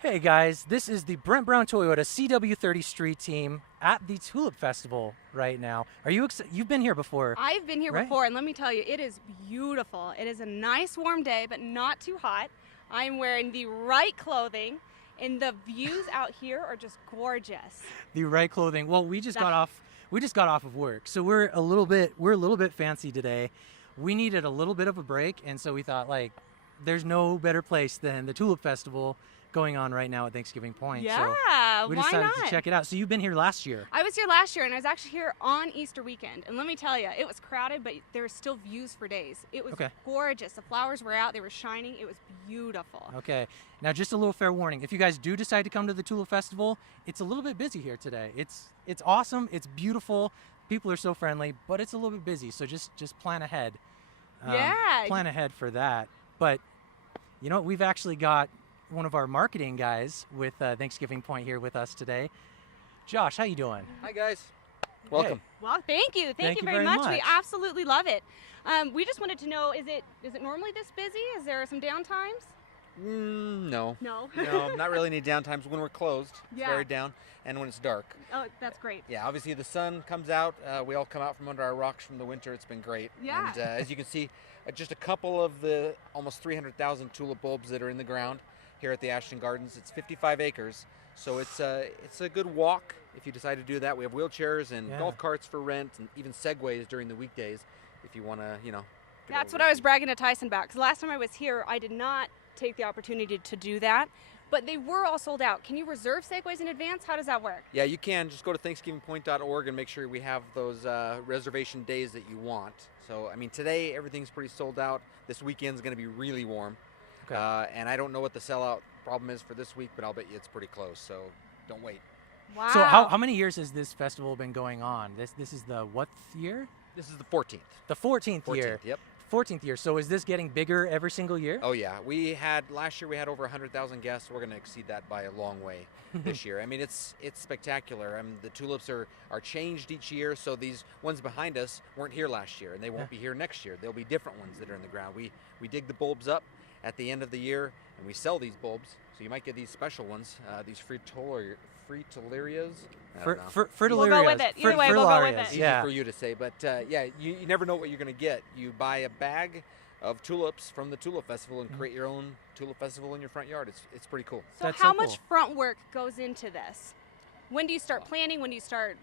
Hey guys, this is the Brent Brown Toyota CW30 Street Team at the Tulip Festival right now. Are you you've been here before? I've been here right? before, and let me tell you, it is beautiful. It is a nice warm day, but not too hot. I'm wearing the right clothing, and the views out here are just gorgeous. The right clothing. Well, we just got off of work, so we're a little bit fancy today. We needed a little bit of a break, and so we thought, like, there's no better place than the Tulip Festival going on right now at Thanksgiving Point. Yeah, so we why decided not? to check it out. So you've been here last year. I was here last year, and I was actually here on Easter weekend. And let me tell you, it was crowded, but there were still views for days. It was gorgeous. The flowers were out. They were shining. It was beautiful. Okay. Now, just a little fair warning. If you guys do decide to come to the Tulip Festival, it's a little bit busy here today. It's awesome. It's beautiful. People are so friendly, but it's a little bit busy. So just plan ahead. Yeah. Plan ahead for that. But, you know, we've actually got one of our marketing guys with Thanksgiving Point here with us today. Josh, how you doing? Hi guys, welcome. Hey. Well, thank you. Thank you very much. We absolutely love it. We just wanted to know, is it normally this busy? Is there some downtimes? No. No. No, not really any downtimes when we're closed. It's very down, and when it's dark. Oh, that's great. Yeah, obviously the sun comes out. We all come out from under our rocks from the winter. It's been great. Yeah. And as you can see, just a couple of the almost 300,000 tulip bulbs that are in the ground here at the Ashton Gardens. It's 55 acres, so it's a good walk if you decide to do that. We have wheelchairs and golf carts for rent, and even segways during the weekdays if you want to, you know. That's what I was bragging to Tyson about, because last time I was here, I did not take the opportunity to do that, but they were all sold out. Can you reserve segways in advance? How does that work? Yeah, you can. Just go to thanksgivingpoint.org and make sure we have those reservation days that you want. So, I mean, today everything's pretty sold out. This weekend's going to be really warm. Okay. And I don't know what the sellout problem is for this week, but I'll bet you it's pretty close, so don't wait. Wow. So how many years has this festival been going on? This is the what year? This is the 14th. The 14th year. Yep. 14th year. So is this getting bigger every single year? Oh yeah. Last year we had over 100,000 guests. We're going to exceed that by a long way this year. I mean, it's spectacular. I mean, the tulips are changed each year, so these ones behind us weren't here last year, and they won't be here next year. There'll be different ones that are in the ground. We dig the bulbs up at the end of the year, and we sell these bulbs. So you might get these special ones, these fritillarias. Fritillarias. We'll go with it. Either way, we'll go with it. Easy for you to say, but yeah, you never know what you're going to get. You buy a bag of tulips from the Tulip Festival and create your own Tulip Festival in your front yard. It's pretty cool. So how much front work goes into this? When do you start planting? When do you start?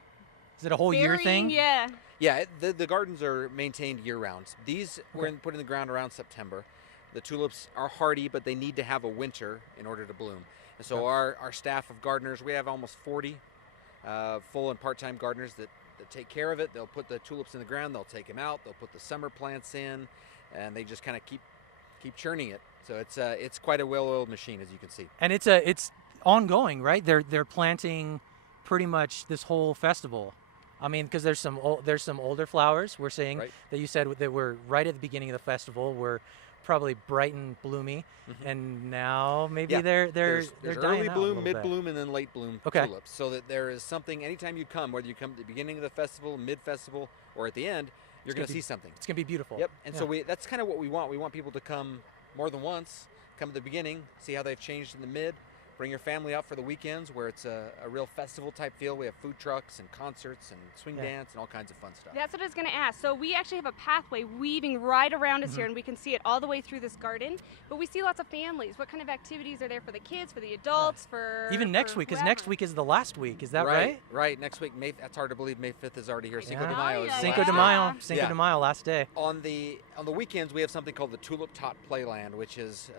Is it a whole year thing? Yeah. Yeah, the gardens are maintained year-round. These we're put in the ground around September. The tulips are hardy, but they need to have a winter in order to bloom. And so our staff of gardeners, we have almost 40 full and part-time gardeners that take care of it. They'll put the tulips in the ground, they'll take them out, they'll put the summer plants in, and they just kind of keep churning it. So it's quite a well-oiled machine, as you can see. And it's ongoing, right? They're planting pretty much this whole festival. I mean, because there's some older flowers we're seeing that you said that were right at the beginning of the festival were probably bright and bloomy, and now maybe they're there's dying early out bloom, a mid little bloom, and then late bloom tulips. So that there is something anytime you come, whether you come at the beginning of the festival, mid festival, or at the end, you're going to see something. It's going to be beautiful. Yep. And so that's kind of what we want. We want people to come more than once. Come at the beginning, see how they've changed in the mid. Bring your family out for the weekends where it's a real festival type feel. We have food trucks and concerts and swing dance and all kinds of fun stuff. That's what I was going to ask. So we actually have a pathway weaving right around us here, and we can see it all the way through this garden. But we see lots of families. What kind of activities are there for the kids, for the adults, for even next week? Because next week is the last week. Is that right? Right. Next week, that's hard to believe. May 5th is already here. Cinco de Mayo. Cinco de Mayo. Cinco de Mayo, last day. On the weekends, we have something called the Tulip Tot Playland, which is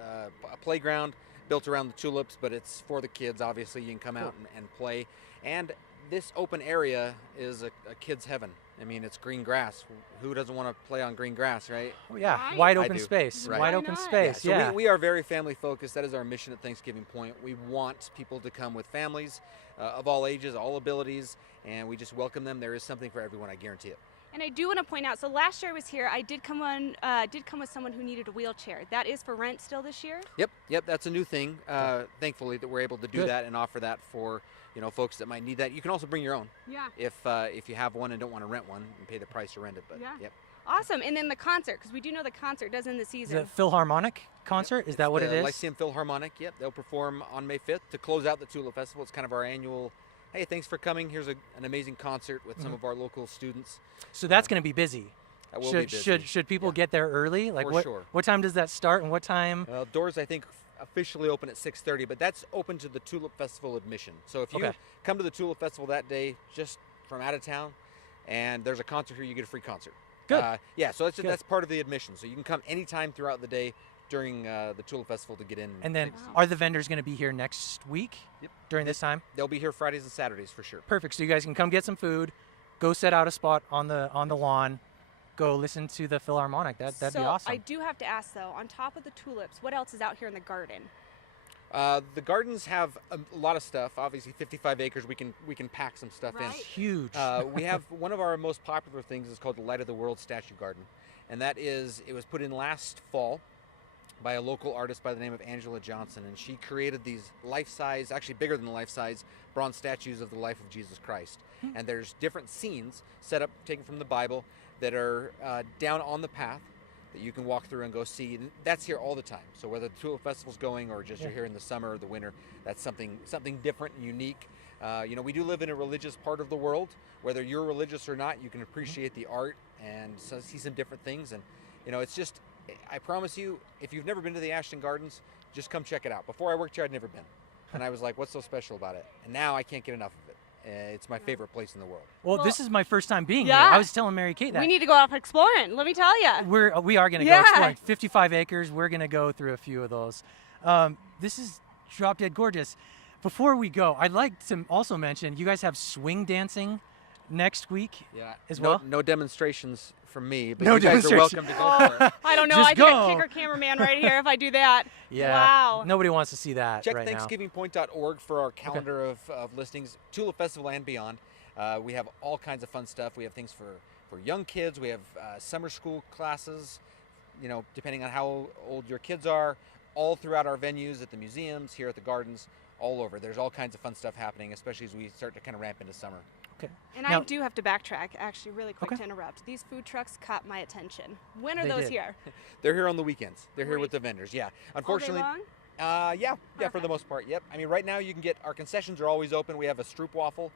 a playground built around the tulips, but it's for the kids. Obviously, you can come out and play. And this open area is a kid's heaven. I mean, it's green grass. Who doesn't want to play on green grass, right? Oh, yeah, wide open space. Wide open space, So we are very family focused. That is our mission at Thanksgiving Point. We want people to come with families of all ages, all abilities, and we just welcome them. There is something for everyone, I guarantee it. And I do want to point out, so last year I was here, I did come with someone who needed a wheelchair. That is for rent still this year? Yep, that's a new thing. Thankfully that we're able to do that and offer that for folks that might need that. You can also bring your own. Yeah. If you have one and don't want to rent one and pay the price to rent it. But Awesome. And then the concert, because we do know the concert does end the season. The Philharmonic concert, Yep. is that what it is? Lyceum Philharmonic, yep. They'll perform on May 5th to close out the Tulip Festival. It's kind of our annual, hey, thanks for coming. Here's an amazing concert with some of our local students. So that's going to be busy. That will be busy. Should people get there early? Like what time does that start and what time? Doors, I think, officially open at 6:30, but that's open to the Tulip Festival admission. So if you come to the Tulip Festival that day just from out of town and there's a concert here, you get a free concert. Good. Yeah, so that's part of the admission. So you can come anytime throughout the day during the Tulip Festival to get in. And then are the vendors going to be here next week during this time? They'll be here Fridays and Saturdays for sure. Perfect. So you guys can come get some food, go set out a spot on the lawn, go listen to the Philharmonic. That'd be awesome. I do have to ask though, on top of the tulips, what else is out here in the garden? The gardens have a lot of stuff. Obviously, 55 acres. We can pack some stuff in. It's huge. We have one of our most popular things is called the Light of the World Statue Garden, and it was put in last fall by a local artist by the name of Angela Johnson, and she created these life-size, actually bigger than life-size, bronze statues of the life of Jesus Christ. And there's different scenes set up, taken from the Bible, that are down on the path that you can walk through and go see. And that's here all the time. So whether the Tulip Festival's going or just you're here in the summer or the winter, that's something different and unique. We do live in a religious part of the world. Whether you're religious or not, you can appreciate the art and see some different things. And it's just, I promise you, if you've never been to the Ashton Gardens, just come check it out. Before I worked here, I'd never been. And I was like, what's so special about it? And now I can't get enough of it. It's my favorite place in the world. Well, this is my first time being here. I was telling Mary Kate that. We need to go out exploring, let me tell you. We are going to go exploring. 55 acres. We're going to go through a few of those. This is drop dead gorgeous. Before we go, I'd like to also mention you guys have swing dancing next week as well. No demonstrations from me, but no you guys are welcome to go for it. I don't know. Just I think I'd kick our cameraman right here if I do that. Yeah. Wow. Nobody wants to see that Check right now. ThanksgivingPoint.org for our calendar of listings, Tulip Festival and beyond. We have all kinds of fun stuff. We have things for young kids. We have summer school classes, depending on how old your kids are, all throughout our venues, at the museums, here at the gardens, all over. There's all kinds of fun stuff happening, especially as we start to kind of ramp into summer. Okay. And now, I do have to backtrack, actually, really quick to interrupt. These food trucks caught my attention. When are those here? They're here on the weekends. They're here with the vendors. Yeah. Unfortunately, all day long? Yeah, for the most part. Yep. I mean, right now you can get our concessions are always open. We have a stroopwafel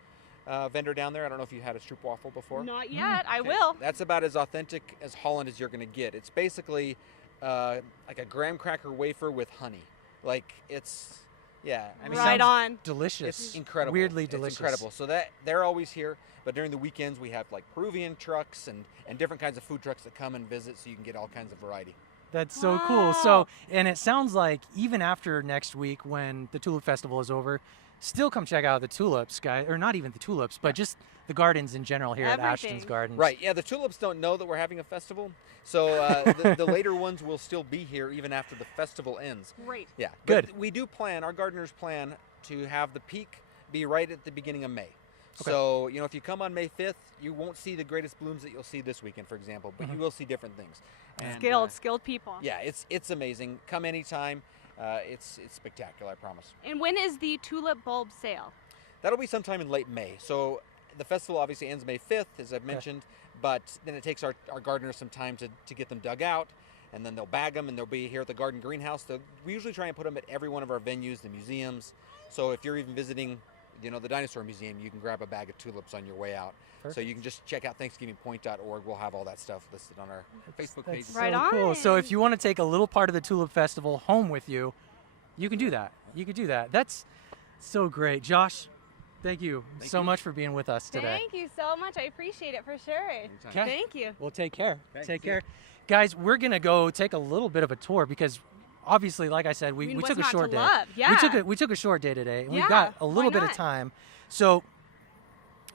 vendor down there. I don't know if you had a stroopwafel before. Not yet. I will. That's about as authentic as Holland as you're going to get. It's basically like a graham cracker wafer with honey. Like it's. Yeah, I mean, right on. Delicious. It's incredible. Weirdly delicious. It's incredible. So they're always here, but during the weekends we have like Peruvian trucks and different kinds of food trucks that come and visit, so you can get all kinds of variety. That's so cool. So, and it sounds like even after next week, when the Tulip Festival is over, still come check out the tulips, guys, or not even the tulips, but just the gardens in general here at Ashton's Gardens. Right. Yeah, the tulips don't know that we're having a festival, so the later ones will still be here even after the festival ends. Great. Yeah. Good. But we do plan, our gardeners plan to have the peak be right at the beginning of May. Okay. So, if you come on May 5th, you won't see the greatest blooms that you'll see this weekend, for example, but you will see different things. And, skilled people. Yeah, it's amazing. Come anytime. It's spectacular, I promise. And when is the tulip bulb sale? That'll be sometime in late May. So the festival obviously ends May 5th, as I've mentioned, but then it takes our gardeners some time to get them dug out, and then they'll bag them, and they'll be here at the garden greenhouse. We usually try and put them at every one of our venues, the museums. So if you're even visiting, the Dinosaur Museum, you can grab a bag of tulips on your way out. Perfect. So you can just check out ThanksgivingPoint.org. We'll have all that stuff listed on our Facebook page. Right on. Cool. So if you want to take a little part of the Tulip Festival home with you, you can do that. That's so great. Josh, thank you so much for being with us today. Thank you so much. I appreciate it for sure. Okay. Thank you. Well, take care. Take care. Guys, we're going to go take a little bit of a tour because obviously, like I said, we took a short day. Yeah. We took a short day today, and we've got a little bit of time. So,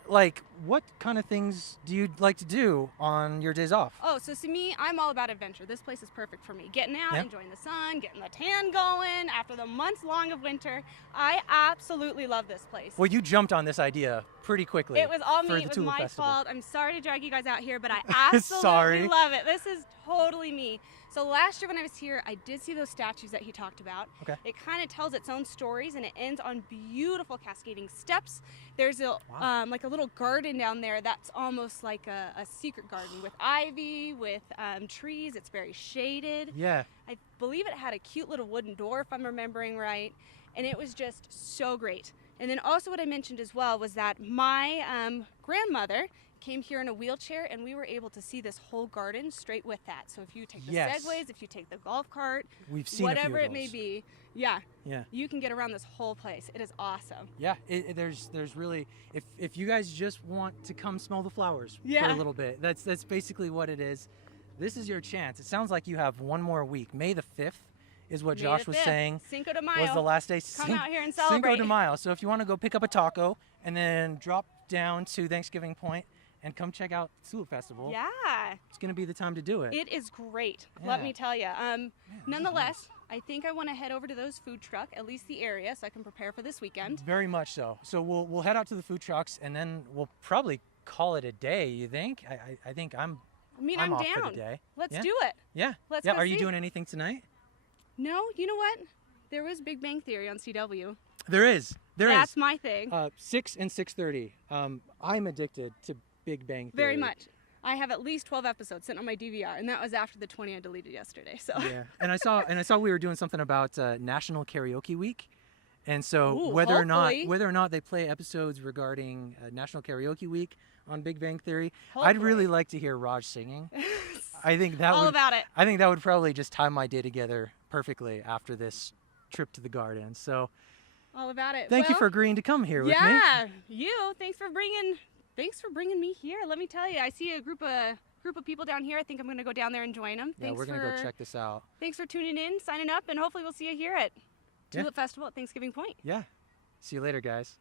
what kind of things do you like to do on your days off? Oh, so to me, I'm all about adventure. This place is perfect for me. Getting out, enjoying the sun, getting the tan going after the months long of winter. I absolutely love this place. Well, you jumped on this idea pretty quickly. It was all me. It was my fault. I'm sorry to drag you guys out here, but I absolutely love it. This is totally me. So last year when I was here, I did see those statues that he talked about. Okay. It kind of tells its own stories, and it ends on beautiful cascading steps. There's a like a little garden garden down there that's almost like a secret garden with ivy, with trees. It's very shaded. Yeah. I believe it had a cute little wooden door, if I'm remembering right. And it was just so great. And then also what I mentioned as well was that my grandmother came here in a wheelchair, and we were able to see this whole garden straight with that. So if you take the segways, if you take the golf cart, we've seen whatever it may be, you can get around this whole place. It is awesome. Yeah, there's really, if you guys just want to come smell the flowers for a little bit, that's basically what it is. This is your chance. It sounds like you have one more week. May the 5th is what Josh was saying. Cinco de Mayo. Was the last day. Come out here and celebrate. Cinco de Mayo. So if you want to go pick up a taco and then drop down to Thanksgiving Point and come check out Tulip Festival. Yeah. It's going to be the time to do it. It is great. Let me tell you. Nonetheless, I think I want to head over to those food truck, at least the area, so I can prepare for this weekend. Very much so. So we'll head out to the food trucks, and then we'll probably call it a day, you think? I think I'm off down. for the day. Let's do it. Yeah. Let's go Are you see. doing anything tonight? No. You know what? There was Big Bang Theory on CW. There is. That's my thing. 6 and 6:30. I'm addicted to Big Bang Theory. Very much. I have at least 12 episodes sitting on my DVR, and that was after the 20 I deleted yesterday. So. Yeah, and I saw we were doing something about National Karaoke Week, and so whether or not they play episodes regarding National Karaoke Week on Big Bang Theory, I'd really like to hear Raj singing. I think that about it. I think that would probably just tie my day together perfectly after this trip to the garden. So. All about it. Thank you for agreeing to come here with me. Yeah, thanks for bringing me here. Let me tell you, I see a group of people down here. I think I'm going to go down there and join them. Yeah, we're going to go check this out. Thanks for tuning in, signing up, and hopefully we'll see you here at Tulip Festival at Thanksgiving Point. Yeah. See you later, guys.